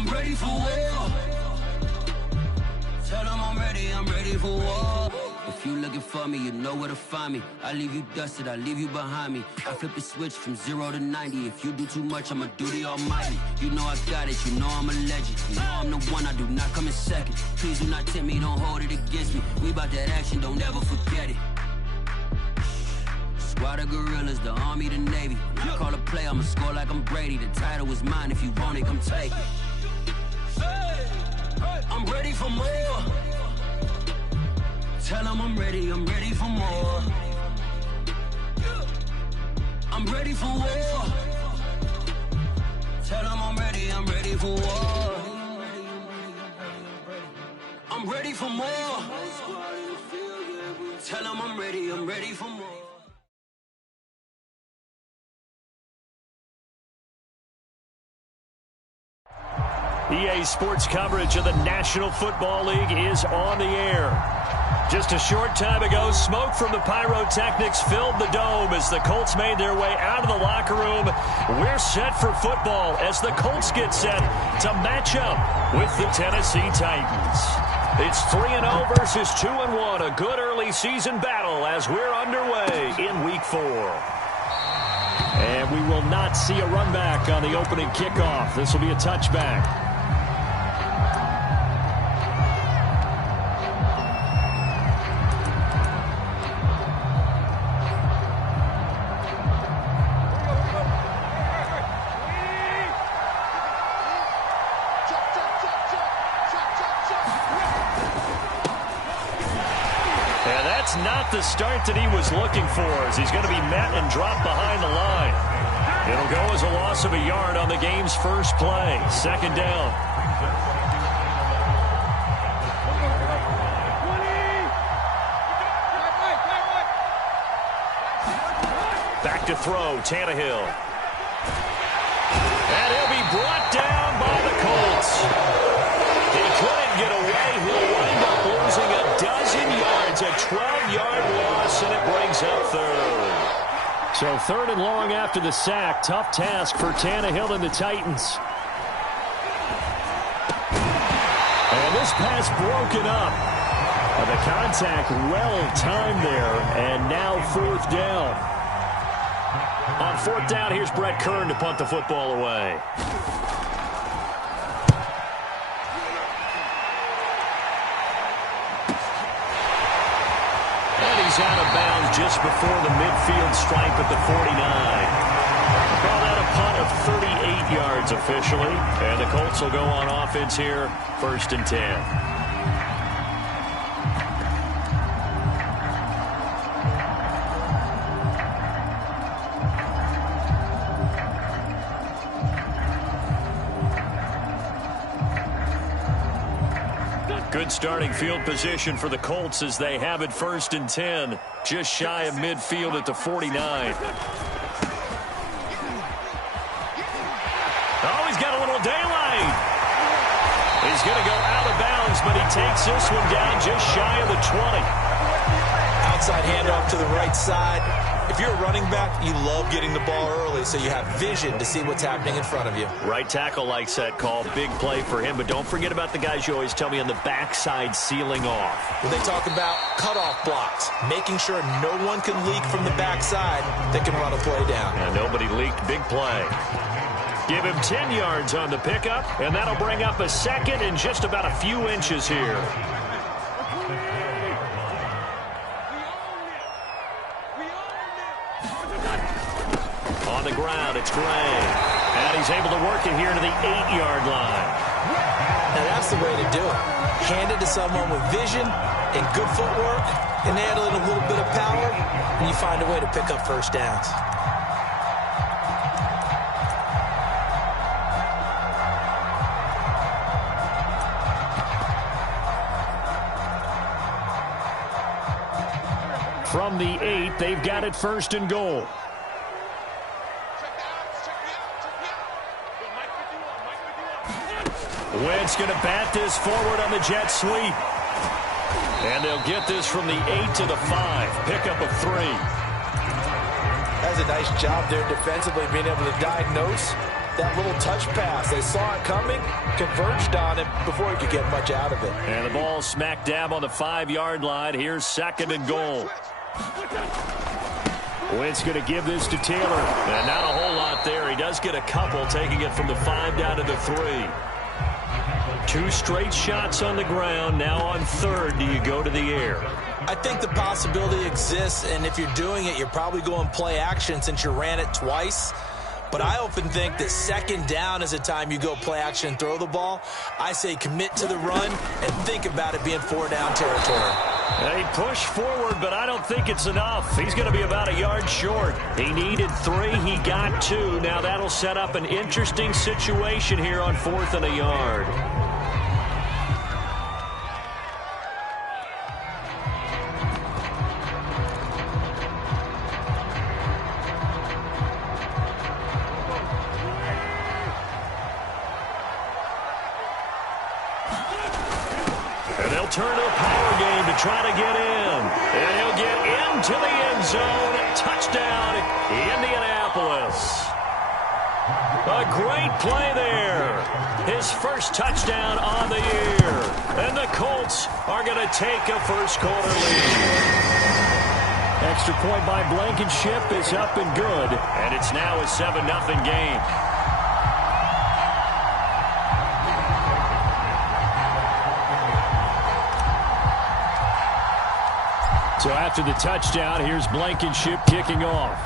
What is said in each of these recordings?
I'm ready for war. Tell them I'm ready for war. If you looking for me, you know where to find me. I leave you dusted, I leave you behind me. I flip the switch from 0 to 90. If you do too much, I'ma do the almighty. You know I got it, you know I'm a legend. You know I'm the one, I do not come in second. Please do not tempt me, don't hold it against me. We bout that action, don't ever forget it. Squad of gorillas, the army, the navy. When I call a play, I'ma score like I'm Brady. The title is mine, if you want it, come take it. I'm ready for more. Tell them I'm ready for more. I'm ready for war. Tell them I'm ready for war. I'm ready for more. Tell them I'm ready for more. EA Sports coverage of the National Football League is on the air. Just a short time ago, smoke from the pyrotechnics filled the dome as the Colts made their way out of the locker room. We're set for football as the Colts get set to match up with the Tennessee Titans. It's 3-0 versus 2-1, a good early season battle as we're underway in Week 4. And we will not see a run back on the opening kickoff. This will be a touchback. Not the start that he was looking for as he's going to be met and dropped behind the line. It'll go as a loss of a yard on the game's first play. Second down. Back to throw, Tannehill. And he'll be brought down by the Colts. He couldn't get away. He'll wind up losing a dozen yards, a 12-yard loss, and it brings up third. So third and long after the sack. Tough task for Tannehill and the Titans. And this pass broken up. The contact well-timed there, and now fourth down. On fourth down, here's Brett Kern to punt the football away. He's out of bounds just before the midfield stripe at the 49. Call that a punt of 38 yards officially. And the Colts will go on offense here, 1st and 10. Good starting field position for the Colts as they have it 1st and 10, just shy of midfield at the 49. Oh, he's got a little daylight. He's going to go out of bounds, but he takes this one down just shy of the 20. Outside handoff to the right side. If you're a running back, you love getting the ball early so you have vision to see what's happening in front of you. Right tackle likes that call. Big play for him, but don't forget about the guys you always tell me on the backside sealing off. When they talk about cutoff blocks, making sure no one can leak from the backside that can run a play down. And nobody leaked. Big play. Give him 10 yards on the pickup, and that'll bring up a second and just about a few inches here. On the ground, it's Gray. And he's able to work it here to the 8-yard line. Now that's the way to do it. Hand it to someone with vision and good footwork, and add in a little bit of power, and you find a way to pick up first downs. From the 8, they've got it 1st and goal. Wentz going to bat this forward on the jet sweep. And they'll get this from the 8 to the 5. Pickup of 3. That's a nice job there defensively, being able to diagnose that little touch pass. They saw it coming, converged on it before he could get much out of it. And the ball smack dab on the 5-yard line. Here's 2nd and goal. Wentz going to give this to Taylor. And not a whole lot there. He does get a couple, taking it from the 5 down to the 3. 2 straight shots on the ground. Now on 3rd, do you go to the air? I think the possibility exists, and if you're doing it, you're probably going play action since you ran it twice. But I often think that 2nd down is a time you go play action and throw the ball. I say commit to the run and think about it being 4-down territory. He pushed forward, but I don't think it's enough. He's going to be about a yard short. He needed 3. He got 2. Now that'll set up an interesting situation here on 4th and a yard. Turn to the power game to try to get in. And he'll get into the end zone. Touchdown, Indianapolis. A great play there. His first touchdown on the year. And the Colts are going to take a first-quarter lead. Extra point by Blankenship is up and good. And it's now a 7-0 game. So after the touchdown, here's Blankenship kicking off.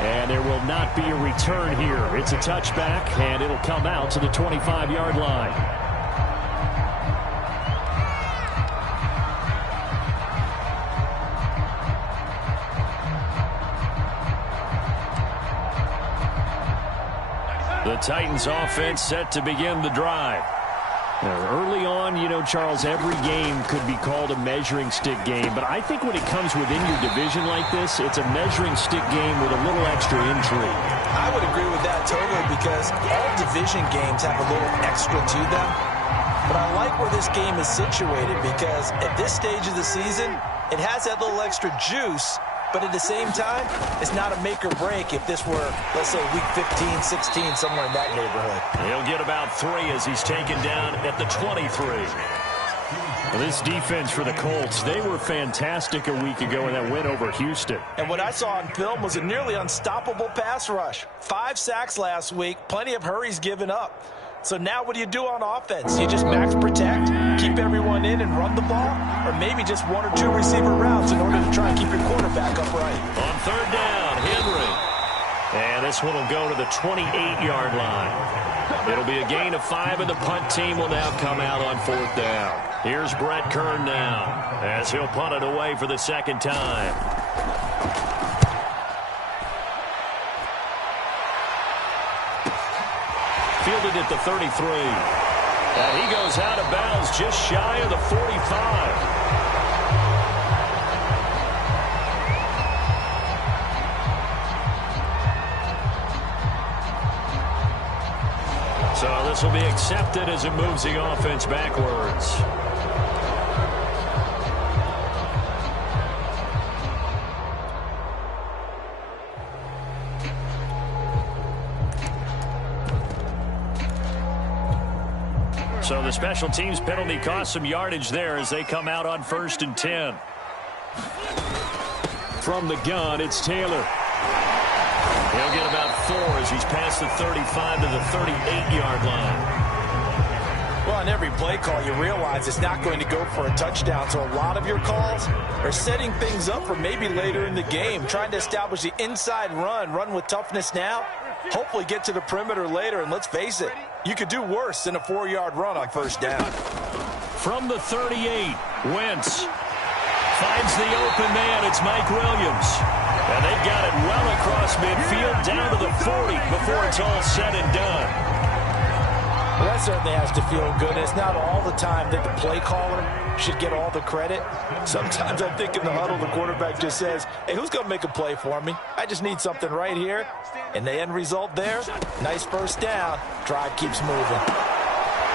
And there will not be a return here. It's a touchback, and it'll come out to the 25-yard line. The Titans offense set to begin the drive. Early on, you know, Charles, every game could be called a measuring stick game. But I think when it comes within your division like this, it's a measuring stick game with a little extra intrigue. I would agree with that totally because all division games have a little extra to them. But I like where this game is situated because at this stage of the season, it has that little extra juice. But at the same time, it's not a make or break if this were, let's say, week 15, 16, somewhere in that neighborhood. He'll get about 3 as he's taken down at the 23. Well, this defense for the Colts, they were fantastic a week ago in that win over Houston. And what I saw on film was a nearly unstoppable pass rush. 5 sacks last week, plenty of hurries given up. So now what do you do on offense? You just max protect, keep everyone in and run the ball, or maybe just 1 or 2 receiver routes in order to try and keep your quarterback upright. On 3rd down, Henry. And this one will go to the 28-yard line. It'll be a gain of 5, and the punt team will now come out on 4th down. Here's Brett Kern now as he'll punt it away for the 2nd time. Fielded at the 33. And he goes out of bounds just shy of the 45. So this will be accepted as it moves the offense backwards. So the special teams penalty cost some yardage there as they come out on 1st and 10. From the gun, it's Taylor. He'll get about 4 as he's past the 35 to the 38-yard line. Well, on every play call, you realize it's not going to go for a touchdown. So a lot of your calls are setting things up for maybe later in the game, trying to establish the inside run with toughness now, hopefully get to the perimeter later. And let's face it, you could do worse than a 4-yard run on 1st down. From the 38, Wentz finds the open man. It's Mike Williams. And they've got it well across midfield down to the 40 before it's all said and done. Well, that certainly has to feel good. It's not all the time that the play caller should get all the credit. Sometimes I think in the huddle, the quarterback just says, hey, who's going to make a play for me? I just need something right here. And the end result there, nice 1st down. Drive keeps moving.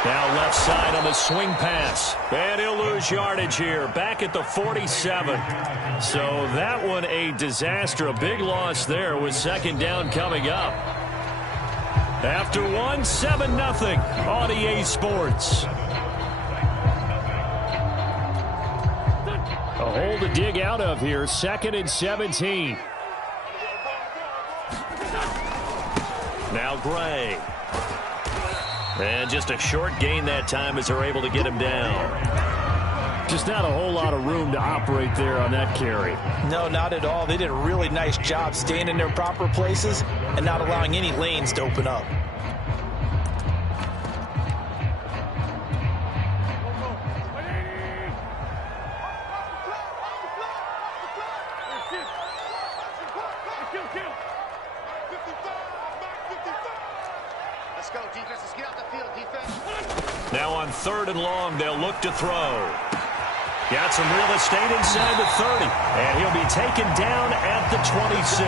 Now left side on the swing pass. And he'll lose yardage here. Back at the 47. So that one a a disaster, a big loss there with second down coming up. After 7-0 on EA Sports. A hole to dig out of here, 2nd and 17. Now Gray. And just a short gain that time as they're able to get him down. Just not a whole lot of room to operate there on that carry. No, not at all. They did a really nice job staying in their proper places and not allowing any lanes to open up. Now on 3rd and long, they'll look to throw. Got some real estate inside the 30, and he'll be taken down at the 26.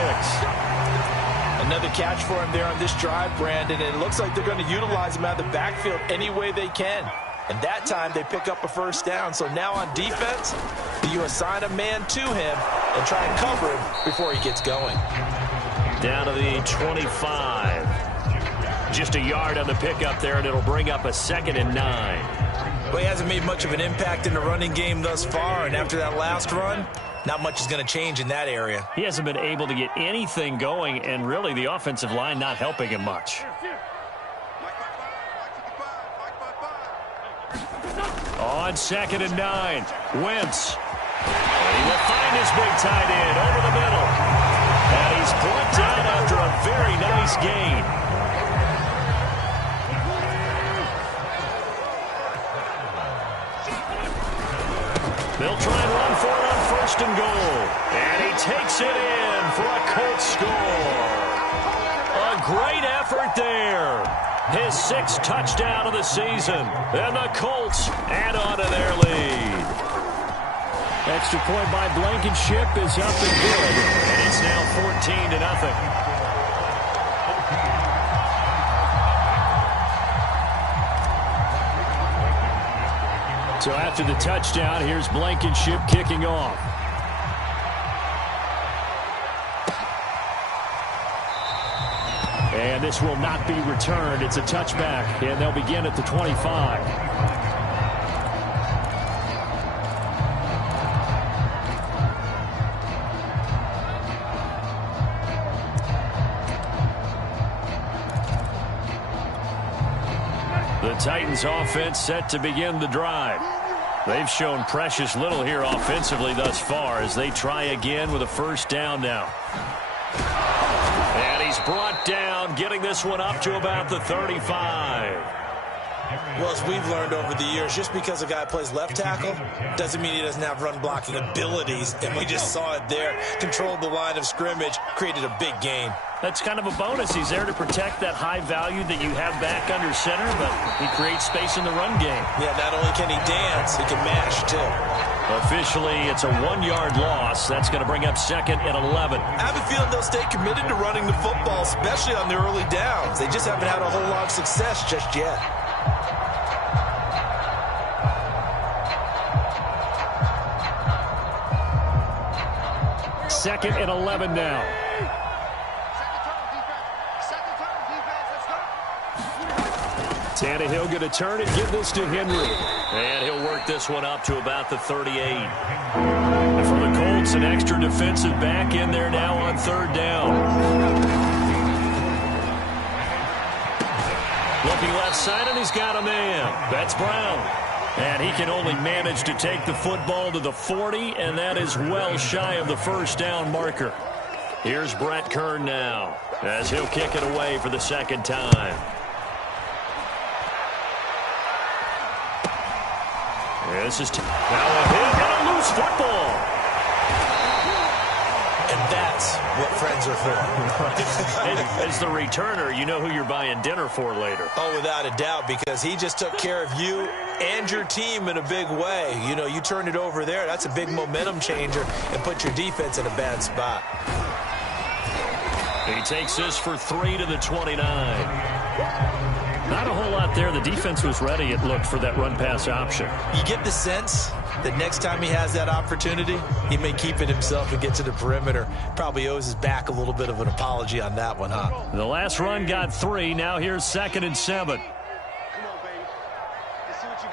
Another catch for him there on this drive, Brandon, and it looks like they're going to utilize him out of the backfield any way they can. And that time, they pick up a first down. So now on defense, you assign a man to him and try and cover him before he gets going. Down to the 25. Just a yard on the pickup there, and it'll bring up a 2nd and 9. Well, he hasn't made much of an impact in the running game thus far, and after that last run, not much is going to change in that area. He hasn't been able to get anything going, and really the offensive line not helping him much. On 2nd and 9, Wentz. And he will find his big tight end over the middle. And he's brought down after a very nice gain. They'll try and run for it on 1st and goal. And he takes it in for a Colts score. A great effort there. His 6th touchdown of the season. And the Colts add on to their lead. Extra point by Blankenship is up and good. And it's now 14-0. So after the touchdown, here's Blankenship kicking off. And this will not be returned. It's a touchback, and they'll begin at the 25. The Titans offense set to begin the drive. They've shown precious little here offensively thus far as they try again with a first down now. And he's brought down, getting this one up to about the 35. Well, as we've learned over the years, just because a guy plays left tackle doesn't mean he doesn't have run blocking abilities. And we just saw it there. Controlled the line of scrimmage, created a big gain. That's kind of a bonus. He's there to protect that high value that you have back under center, but he creates space in the run game. Yeah, not only can he dance, he can mash, too. Officially, it's a 1-yard loss. That's going to bring up 2nd and 11. I have a feeling they'll stay committed to running the football, especially on the early downs. They just haven't had a whole lot of success just yet. Second and 11 now. Tannehill going to turn and give this to Henry. And he'll work this one up to about the 38. And for the Colts, an extra defensive back in there now on 3rd down. Looking left side, and he's got a man. That's Brown. And he can only manage to take the football to the 40, and that is well shy of the first down marker. Here's Brett Kern now as he'll kick it away for the 2nd time. This is now a hit and a loose football. And that's what friends are for. As the returner, you know who you're buying dinner for later. Oh, without a doubt, because he just took care of you and your team in a big way. You know, you turned it over there. That's a big momentum changer and put your defense in a bad spot. He takes this for 3 to the 29. Not a whole lot there. The defense was ready, it looked, for that run-pass option. You get the sense that next time he has that opportunity, he may keep it himself and get to the perimeter. Probably owes his back a little bit of an apology on that one, huh? The last run got 3. Now here's 2nd and 7. Come on, baby. Let's see what you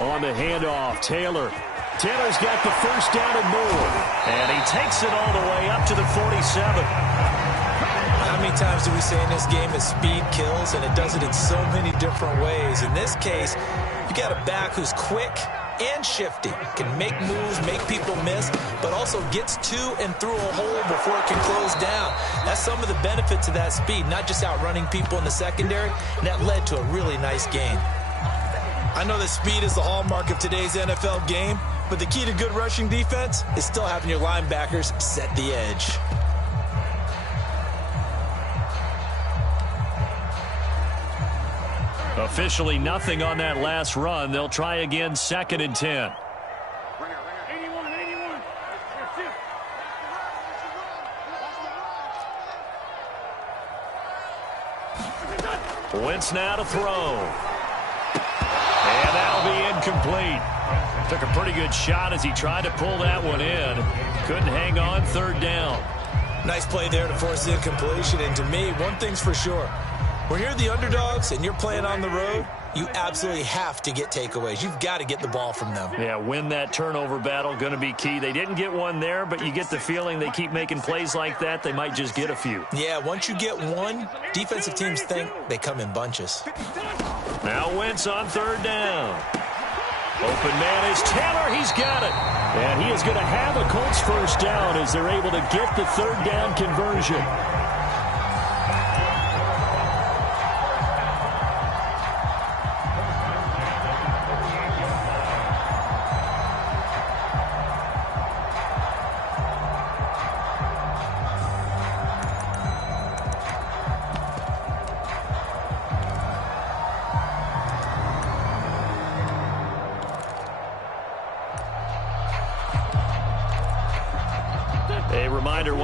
got. On the handoff, Taylor. Taylor's got the first down and more. And he takes it all the way up to the 47. How many times do we say in this game that speed kills, and it does it in so many different ways? In this case, you got a back who's quick and shifty, can make moves, make people miss, but also gets to and through a hole before it can close down. That's some of the benefits of that speed, not just outrunning people in the secondary, and that led to a really nice gain. I know that speed is the hallmark of today's NFL game, but the key to good rushing defense is still having your linebackers set the edge. Officially nothing on that last run. They'll try again, 2nd and 10. 81. Wentz now to throw. And that'll be incomplete. Took a pretty good shot as he tried to pull that one in. Couldn't hang on, 3rd down. Nice play there to force the incompletion. And to me, one thing's for sure. When you're the underdogs and you're playing on the road, you absolutely have to get takeaways. You've got to get the ball from them. Yeah, win that turnover battle, going to be key. They didn't get one there, but you get the feeling they keep making plays like that, they might just get a few. Yeah, once you get one, defensive teams think they come in bunches. Now Wentz on 3rd down. Open man is Taylor. He's got it. And he is going to have a Colts first down as they're able to get the 3rd down conversion.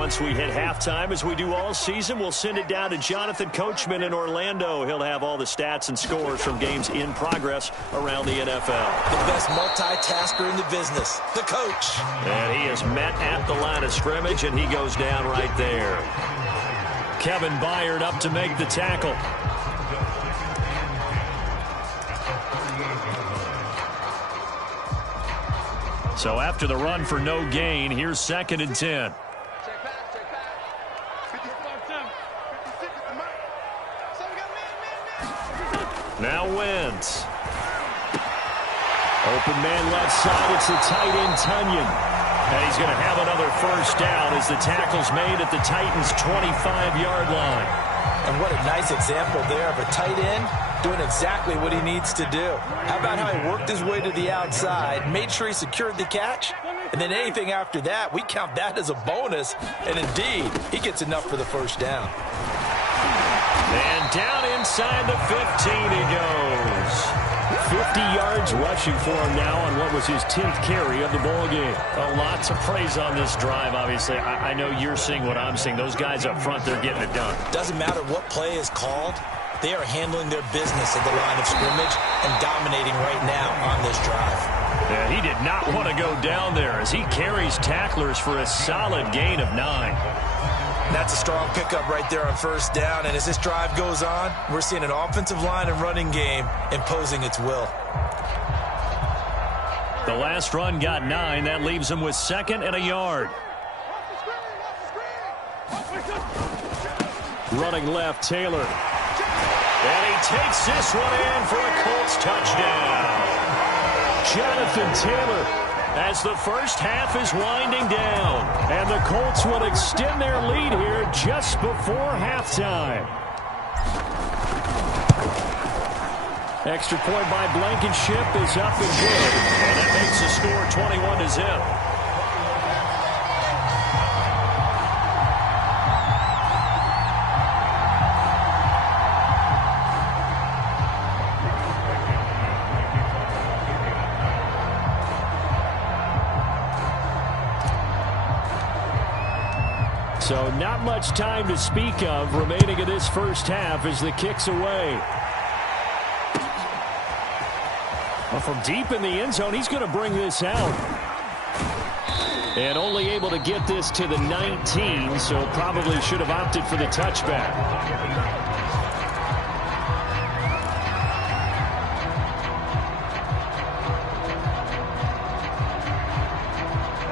Once we hit halftime, as we do all season, we'll send it down to Jonathan Coachman in Orlando. He'll have all the stats and scores from games in progress around the NFL. The best multitasker in the business, the coach. And he is met at the line of scrimmage, and he goes down right there. Kevin Byard up to make the tackle. So after the run for no gain, here's 2nd and 10. Now Wentz. Open man left side. It's the tight end, Tunyon. And he's going to have another first down as the tackle's made at the Titans' 25-yard line. And what a nice example there of a tight end doing exactly what he needs to do. How about how he worked his way to the outside, made sure he secured the catch, and then anything after that, we count that as a bonus. And indeed, he gets enough for the first down. And down inside the 15 he goes. 50 yards rushing for him now on what was his 10th carry of the ball game. Lots of praise on this drive, obviously. I know you're seeing what I'm seeing. Those guys up front, they're getting it done. Doesn't matter what play is called. They are handling their business at the line of scrimmage and dominating right now on this drive. Yeah, he did not want to go down there as he carries tacklers for a solid gain of 9. That's a strong pickup right there on first down. And as this drive goes on, we're seeing an offensive line and running game imposing its will. The last run got 9. That leaves him with 2nd and a yard. Running left, Taylor. And he takes this one in for a Colts touchdown. Jonathan Taylor, as the first half is winding down, and the Colts would extend their lead here just before halftime. Extra point by Blankenship is up and good, and that makes the score 21-0. So not much time to speak of remaining in this first half as the kick's away. Well, from deep in the end zone, he's going to bring this out. And only able to get this to the 19, so probably should have opted for the touchback.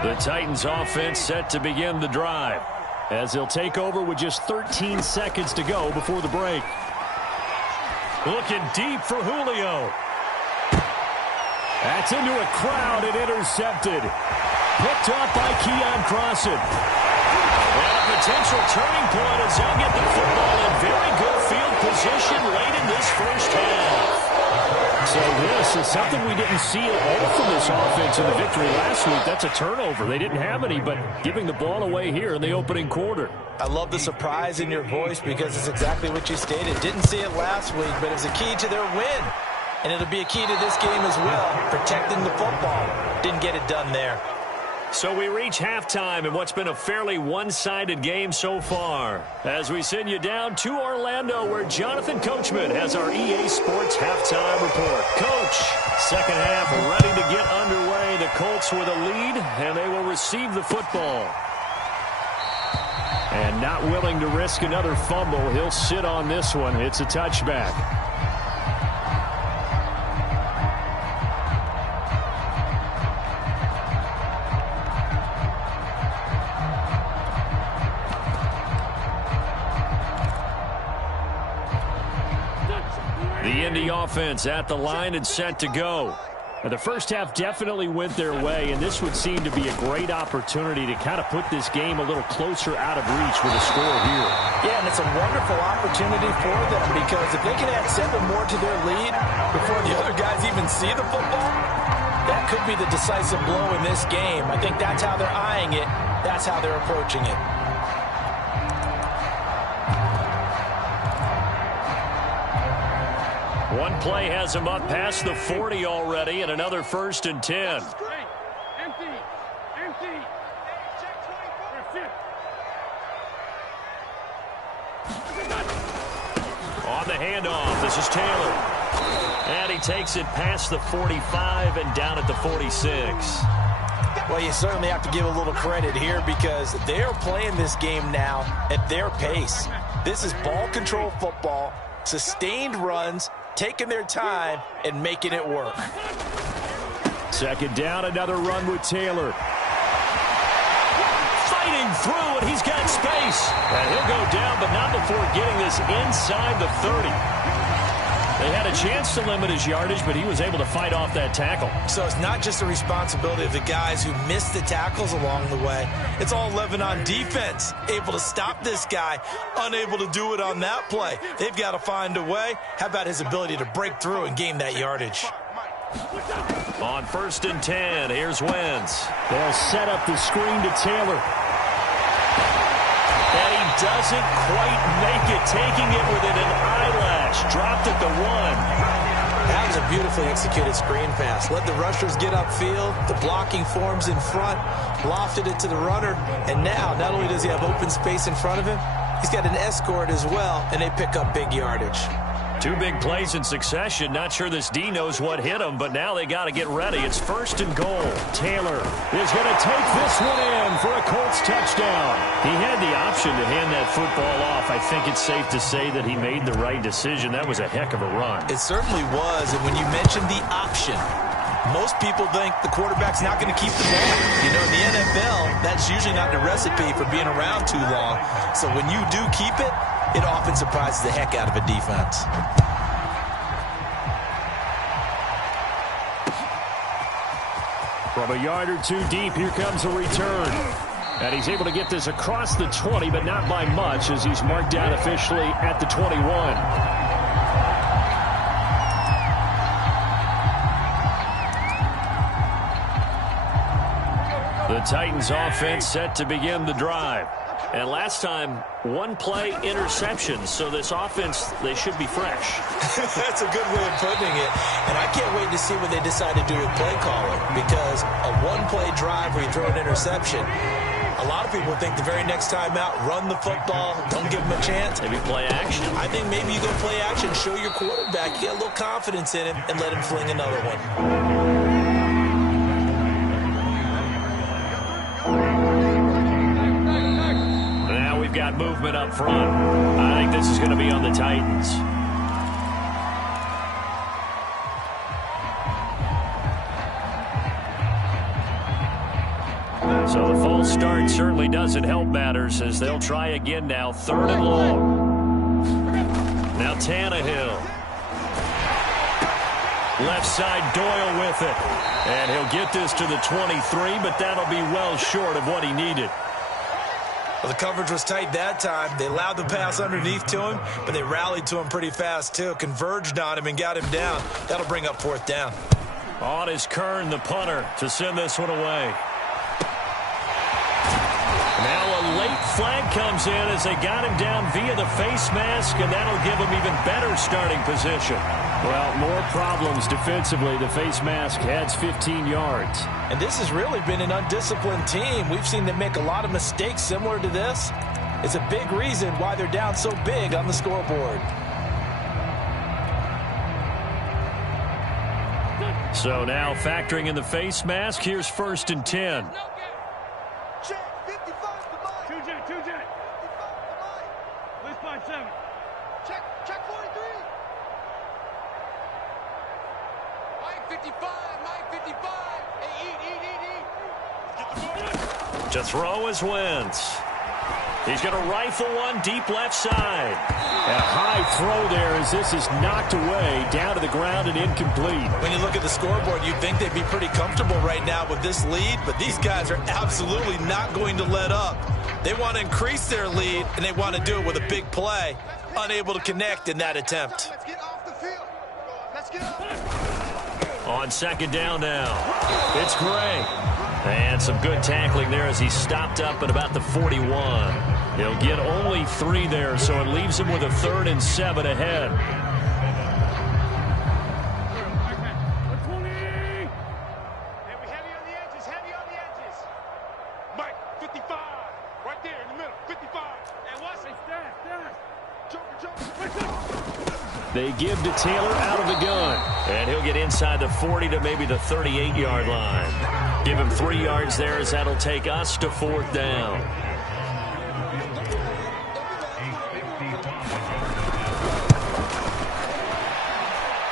The Titans offense set to begin the drive as they'll take over with just 13 seconds to go before the break. Looking deep for Julio. That's into a crowd and intercepted. Picked off by Keon Crossan. And a potential turning point as they'll get the football in very good field position late in this first half. So this is something we didn't see at all from this offense in the victory last week. That's a turnover. They didn't have any, but giving the ball away here in the opening quarter. I love the surprise in your voice because it's exactly what you stated. Didn't see it last week, but it's a key to their win. And it'll be a key to this game as well, protecting the football. Didn't get it done there. So we reach halftime in what's been a fairly one-sided game so far. As we send you down to Orlando, where Jonathan Coachman has our EA Sports halftime report. Coach, second half ready to get underway. The Colts with a lead, and they will receive the football. And not willing to risk another fumble, he'll sit on this one. It's a touchback. The Indy offense at the line and set to go. Now, the first half definitely went their way, and this would seem to be a great opportunity to kind of put this game a little closer out of reach with a score here. Yeah, and it's a wonderful opportunity for them because if they can add 7 more to their lead before the other guys even see the football, that could be the decisive blow in this game. I think that's how they're eyeing it. That's how they're approaching it. One play has him up past the 40 already, and another 1st and 10. Empty. On the handoff, this is Taylor. And he takes it past the 45 and down at the 46. Well, you certainly have to give a little credit here because they're playing this game now at their pace. This is ball control football, sustained runs, taking their time and making it work. Second down, another run with Taylor. Fighting through, and he's got space. And he'll go down, but not before getting this inside the 30. They had a chance to limit his yardage, but he was able to fight off that tackle. So it's not just the responsibility of the guys who missed the tackles along the way. It's all living on defense. Able to stop this guy, unable to do it on that play. They've got to find a way. How about his ability to break through and gain that yardage? On 1st and 10, here's Wentz. They'll set up the screen to Taylor. And he doesn't quite make it, taking it within an eyelash. Dropped at the 1. That was a beautifully executed screen pass. Let the rushers get upfield. The blocking forms in front. Lofted it to the runner. And now, not only does he have open space in front of him, he's got an escort as well, and they pick up big yardage. 2 big plays in succession. Not sure this D knows what hit him, but now they got to get ready. It's 1st and goal. Taylor is going to take this one in for a Colts touchdown. He had the option to hand that football off. I think it's safe to say that he made the right decision. That was a heck of a run. It certainly was, and when you mentioned the option, most people think the quarterback's not going to keep the ball. You know, in the NFL, that's usually not the recipe for being around too long. So when you do keep it, it often surprises the heck out of a defense. From a yard or 2 deep, here comes a return. And he's able to get this across the 20, but not by much, as he's marked down officially at the 21. The Titans offense set to begin the drive. And last time, one play interception. So this offense, they should be fresh. That's a good way of putting it. And I can't wait to see what they decide to do with play calling, because a one-play drive where you throw an interception, a lot of people think the very next time out, run the football, don't give them a chance. Maybe play action. I think maybe you go play action, show your quarterback, get a little confidence in him, and let him fling another one. We've got movement up front. I think this is going to be on the Titans. So the false start certainly doesn't help matters, as they'll try again now. 3rd and long. Now Tannehill. Left side, Doyle with it. And he'll get this to the 23, but that'll be well short of what he needed. Well, the coverage was tight that time. They allowed the pass underneath to him, but they rallied to him pretty fast, too. Converged on him and got him down. That'll bring up 4th down. On is Kern, the punter, to send this one away. Now a late flag comes in as they got him down via the face mask, and that'll give him even better starting position. Well, more problems defensively. The face mask adds 15 yards. And this has really been an undisciplined team. We've seen them make a lot of mistakes similar to this. It's a big reason why they're down so big on the scoreboard. So now factoring in the face mask, here's 1st and 10. Check, 55 to Mike. 2 jet. 55 to Mike. Please find 7. Check 43. Mike 55, Mike 55. Hey, eat. To throw is Wentz. He's going to rifle one deep left side. A high throw there as this is knocked away, down to the ground and incomplete. When you look at the scoreboard, you'd think they'd be pretty comfortable right now with this lead, but these guys are absolutely not going to let up. They want to increase their lead, and they want to do it with a big play. Unable to connect in that attempt. Let's get off the field. Let's get off. On 2nd down now, it's Gray. And some good tackling there as he stopped up at about the 41. He'll get only 3 there, so it leaves him with a 3rd and 7 ahead. Heavy on the edges. Mike, 55. Right there in the middle, 55. And watch it. Joker. They give to Taylor out of the gun. And he'll get inside the 40 to maybe the 38-yard line. Give him 3 yards there as that'll take us to 4th down.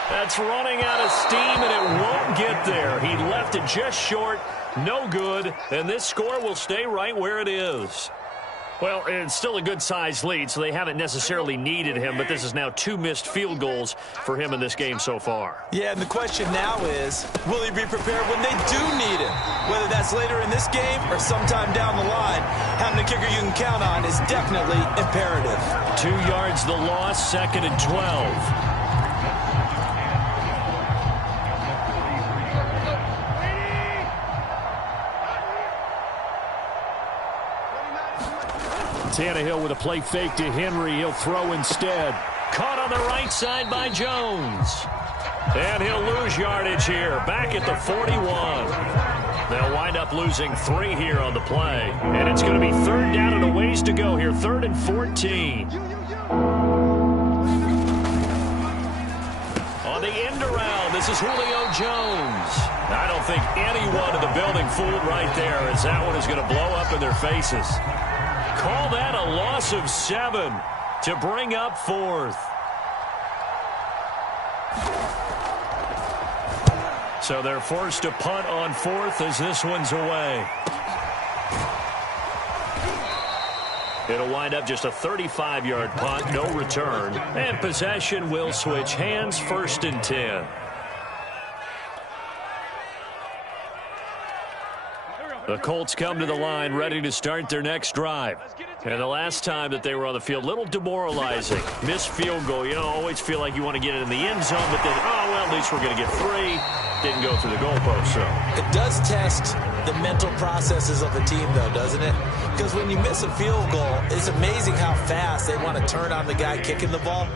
That's running out of steam, and it won't get there. He left it just short, no good, and this score will stay right where it is. Well, it's still a good-sized lead, so they haven't necessarily needed him, but this is now 2 missed field goals for him in this game so far. Yeah, and the question now is, will he be prepared when they do need him? Whether that's later in this game or sometime down the line, having a kicker you can count on is definitely imperative. 2 yards the loss, 2nd and 12. Tannehill with a play fake to Henry. He'll throw instead. Caught on the right side by Jones. And he'll lose yardage here. Back at the 41. They'll wind up losing 3 here on the play. And it's going to be 3rd down and a ways to go here. 3rd and 14. On the end around, this is Julio Jones. I don't think anyone in the building fooled right there, as that one is going to blow up in their faces. Call that a loss of 7 to bring up 4th. So they're forced to punt on 4th as this one's away. It'll wind up just a 35-yard punt, no return. And possession will switch hands, 1st and 10. The Colts come to the line ready to start their next drive. And the last time that they were on the field, a little demoralizing. Missed field goal. You know, always feel like you want to get it in the end zone, but then, oh, well, at least we're going to get 3. Didn't go through the goalpost, so. It does test the mental processes of a team, though, doesn't it? Because when you miss a field goal, it's amazing how fast they want to turn on the guy kicking the ball.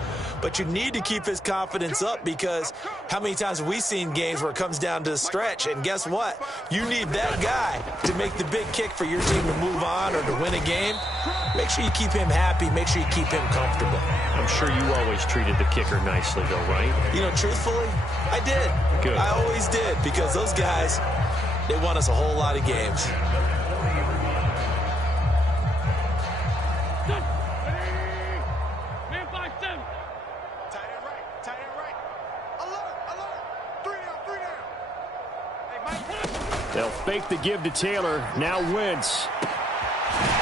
But you need to keep his confidence up, because how many times have we seen games where it comes down to a stretch, and guess what? You need that guy to make the big kick for your team to move on or to win a game. Make sure you keep him happy. Make sure you keep him comfortable. I'm sure you always treated the kicker nicely, though, right? You know, truthfully, I did. Good. I always did, because those guys, they won us a whole lot of games. They'll fake the give to Taylor. Now Wentz.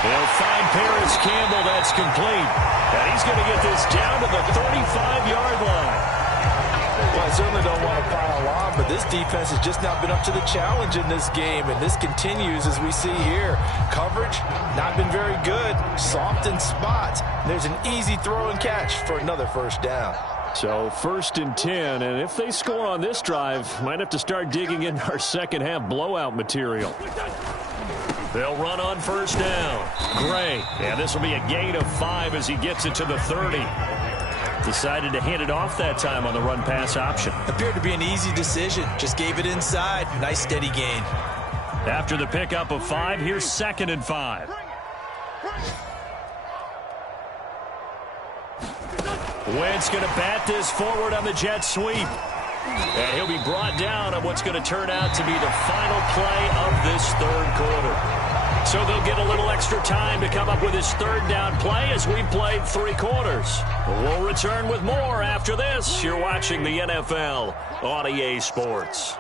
They'll find Paris Campbell. That's complete. And he's going to get this down to the 35-yard line. Well, I certainly don't want to pile on, but this defense has just not been up to the challenge in this game, and this continues as we see here. Coverage, not been very good. Soft in spots. There's an easy throw and catch for another first down. So 1st and 10, and if they score on this drive, might have to start digging into our second half blowout material. They'll run on 1st down. Gray, and this will be a gain of 5 as he gets it to the 30. Decided to hand it off that time on the run-pass option. Appeared to be an easy decision. Just gave it inside. Nice steady gain. After the pickup of 5, here's 2nd and 5. Wentz going to bat this forward on the jet sweep. And he'll be brought down on what's going to turn out to be the final play of this 3rd quarter. So they'll get a little extra time to come up with his 3rd down play as we've played 3 quarters. We'll return with more after this. You're watching the NFL on EA Sports.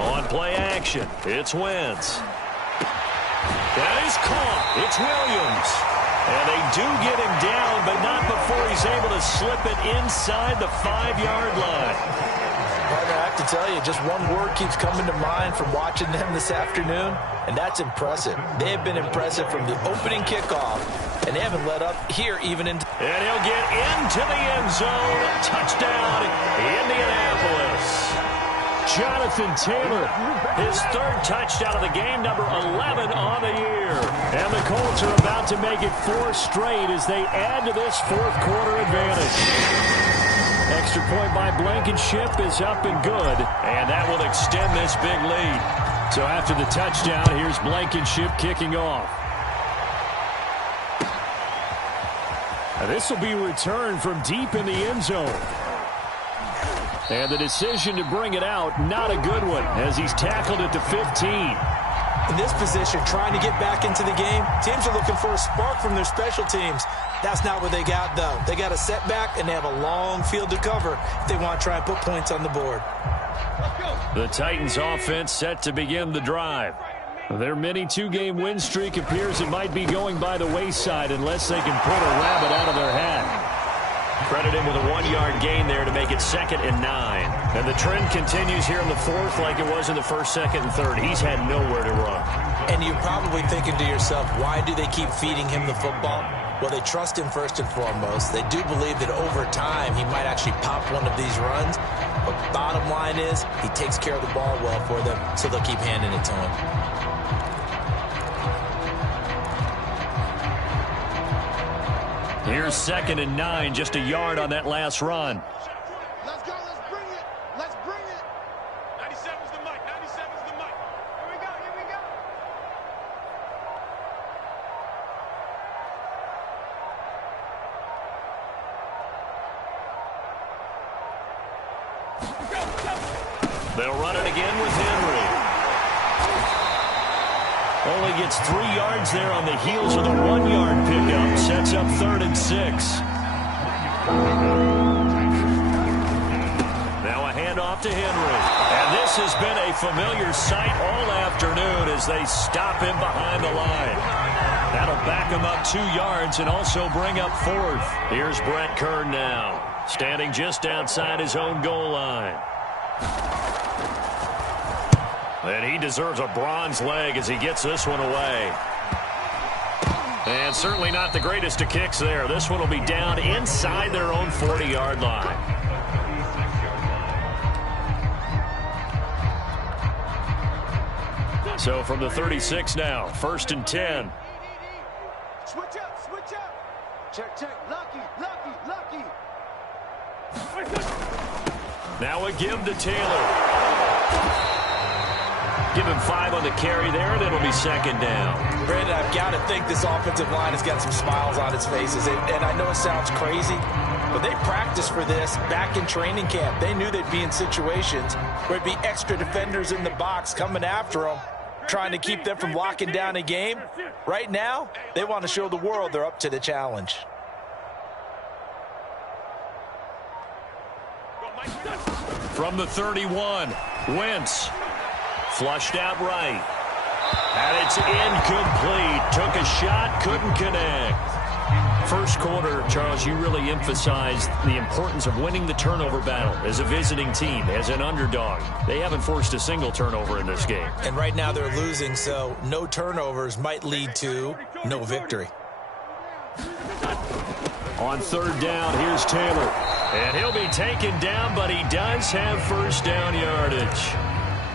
On play action, it's Wentz. That is caught. It's Williams. And they do get him down, but not before he's able to slip it inside the 5-yard line. Partner, I have to tell you, just one word keeps coming to mind from watching them this afternoon, and that's impressive. They have been impressive from the opening kickoff, and they haven't let up here even into... And he'll get into the end zone. Touchdown, Indianapolis. Jonathan Taylor, his 3rd touchdown of the game, number 11 on the year. And the Colts are about to make it 4 straight as they add to this 4th quarter advantage. Extra point by Blankenship is up and good, and that will extend this big lead. So after the touchdown, here's Blankenship kicking off. Now this will be returned from deep in the end zone. And the decision to bring it out, not a good one, as he's tackled at the 15. In this position, trying to get back into the game, teams are looking for a spark from their special teams. That's not what they got, though. They got a setback, and they have a long field to cover if they want to try and put points on the board. The Titans offense set to begin the drive. Their mini 2-game win streak appears it might be going by the wayside unless they can put a rabbit out of their hat. Credit him with a 1-yard gain there to make it 2nd and 9. And the trend continues here in the 4th like it was in the 1st, 2nd, and 3rd. He's had nowhere to run. And you're probably thinking to yourself, why do they keep feeding him the football? Well, they trust him first and foremost. They do believe that over time he might actually pop one of these runs. But bottom line is he takes care of the ball well for them, so they'll keep handing it to him. Here's 2nd and 9, just a yard on that last run. Let's go, let's bring it. Let's bring it. 97's the mic, 97's the mic. Here we go, here we go. They'll run it again with Henry. Only gets 3 yards there on the heels of the 1-yard pickup. Sets up 3rd and 6. Now a handoff to Henry. And this has been a familiar sight all afternoon as they stop him behind the line. That'll back him up 2 yards and also bring up 4th. Here's Brett Kern now. standing just outside his own goal line. And he deserves a bronze leg as he gets this one away. And certainly not the greatest of kicks there. This one will be down inside their own 40-yard line. So from the 36 now, 1st and 10. Switch up, switch up. Check, check. Lucky, lucky, lucky. Now a give to Taylor. Give him 5 on the carry there, then it'll be 2nd down. Brandon, I've got to think this offensive line has got some smiles on its faces. And I know it sounds crazy, but they practiced for this back in training camp. They knew they'd be in situations where it'd be extra defenders in the box coming after them, trying to keep them from locking down a game. Right now, they want to show the world they're up to the challenge. From the 31, Wentz. Flushed out right. And it's incomplete. Took a shot, couldn't connect. First quarter, Charles, you really emphasized the importance of winning the turnover battle as a visiting team, as an underdog. They haven't forced a single turnover in this game. And right now they're losing, so no turnovers might lead to no victory. On 3rd down, here's Taylor. And he'll be taken down, but he does have 1st down yardage.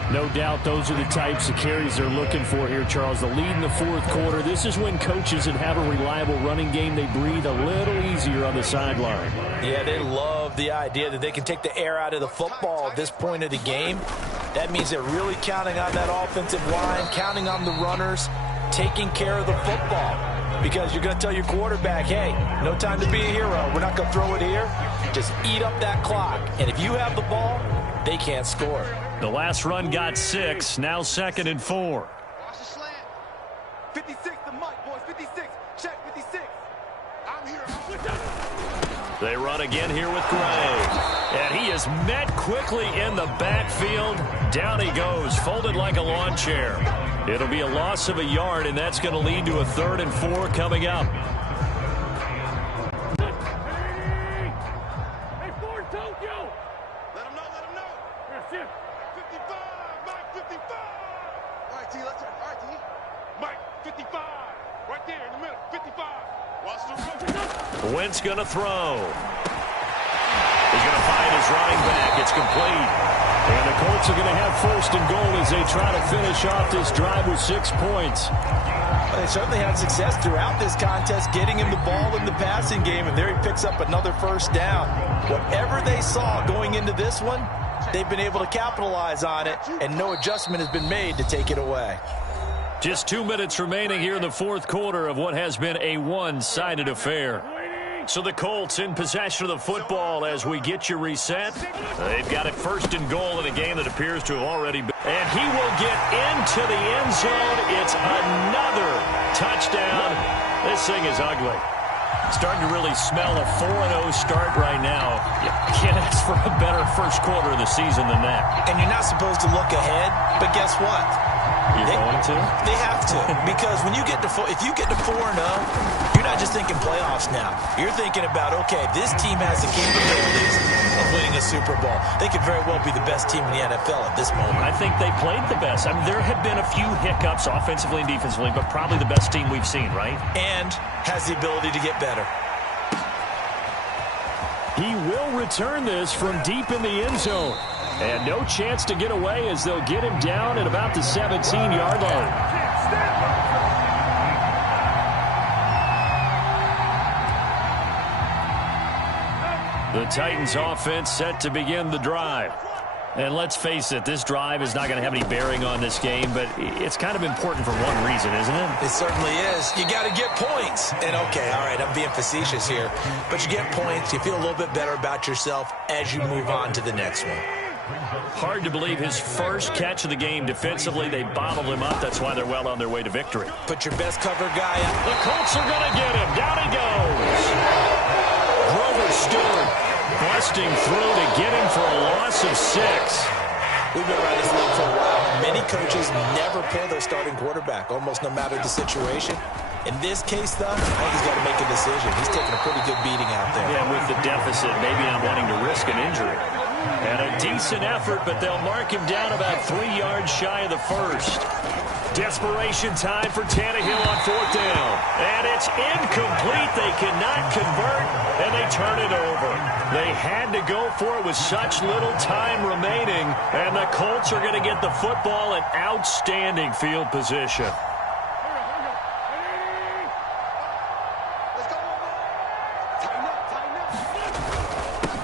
No doubt those are the types of carries they're looking for here, Charles. The lead in the 4th quarter. This is when coaches that have a reliable running game, they breathe a little easier on the sideline. Yeah, they love the idea that they can take the air out of the football at this point of the game. That means they're really counting on that offensive line, counting on the runners, taking care of the football. Because you're going to tell your quarterback, hey, no time to be a hero. We're not going to throw it here. Just eat up that clock. And if you have the ball, they can't score. The last run got 6, now 2nd and 4. Watch the slant. 56 to Mike, boys. 56. Check 56. I'm here. They run again here with Gray. And he is met quickly in the backfield. Down he goes, folded like a lawn chair. It'll be a loss of a yard, and that's going to lead to a 3rd and 4 coming up. Hey, Ford, Tokyo. Let him know, let him know. 55, Mike 55. All right, T, let's turn. All right, T. Mike 55. Right there in the middle, 55. Watch the run. Wentz going to throw. He's going to find his running back. It's complete. And the Colts are going to have 1st and goal as they try to finish off this drive with 6 points. Well, they certainly had success throughout this contest, getting him the ball in the passing game, and there he picks up another 1st down. Whatever they saw going into this one, they've been able to capitalize on it, and no adjustment has been made to take it away. Just 2 minutes remaining here in the 4th quarter of what has been a one-sided affair. So the Colts in possession of the football as we get you reset. They've got it 1st and goal in a game that appears to have already been. And he will get into the end zone. It's another touchdown. This thing is ugly. Starting to really smell a 4-0 start right now. You can't ask for a better first quarter of the season than that. And you're not supposed to look ahead, but guess what? You're going to? They have to. Because when you get to if you get to 4-0, you're not just thinking playoffs now. You're thinking about, okay, this team has the capabilities of winning a Super Bowl. They could very well be the best team in the NFL at this moment. I think they played the best. I mean, there have been a few hiccups offensively and defensively, but probably the best team we've seen, right? And has the ability to get better. He will return this from deep in the end zone. And no chance to get away as they'll get him down at about the 17-yard line. The Titans offense set to begin the drive. And let's face it, this drive is not going to have any bearing on this game, but it's kind of important for one reason, isn't it? It certainly is. You got to get points. And okay, all right, I'm being facetious here, but you get points, you feel a little bit better about yourself as you move on to the next one. Hard to believe his first catch of the game defensively. They bottled him up. That's why they're well on their way to victory. Put your best cover guy up. The Colts are going to get him. Down he goes. Grover Stewart busting through to get him for a loss of 6. We've been around this league for a while. Many coaches never pull their starting quarterback, almost no matter the situation. In this case, though, I think he's got to make a decision. He's taking a pretty good beating out there. Yeah, with the deficit, maybe not wanting to risk an injury. And a decent effort, but they'll mark him down about 3 yards shy of the first. Desperation time for Tannehill on 4th down. And it's incomplete. They cannot convert, and they turn it over. They had to go for it with such little time remaining, and the Colts are going to get the football in outstanding field position.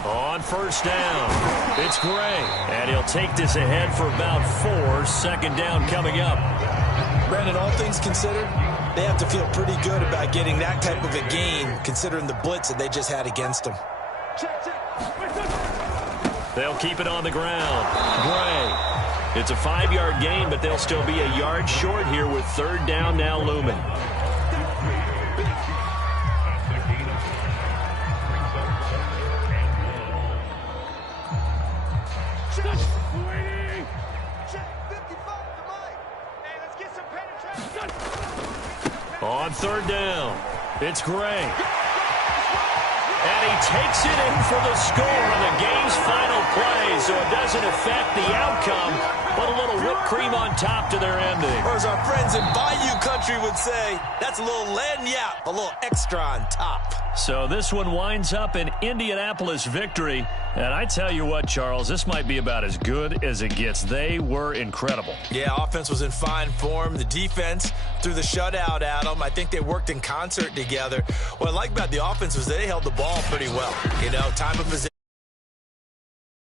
On 1st down, it's Gray, and he'll take this ahead for about 4. 2nd down coming up. Brandon, all things considered, they have to feel pretty good about getting that type of a gain, considering the blitz that they just had against them. They'll keep it on the ground. Gray. It's a 5-yard gain, but they'll still be a yard short here with 3rd down now looming. On 3rd down, it's Gray. And he takes it in for the score on the game's final play, so it doesn't affect the outcome, but a little whipped cream on top to their ending. Or as our friends in Bayou Country would say, that's a little lagniappe, a little extra on top. So this one winds up an Indianapolis victory. And I tell you what, Charles, this might be about as good as it gets. They were incredible. Yeah, offense was in fine form. The defense threw the shutout at them. I think they worked in concert together. What I like about the offense was they held the ball pretty well. You know, time of possession.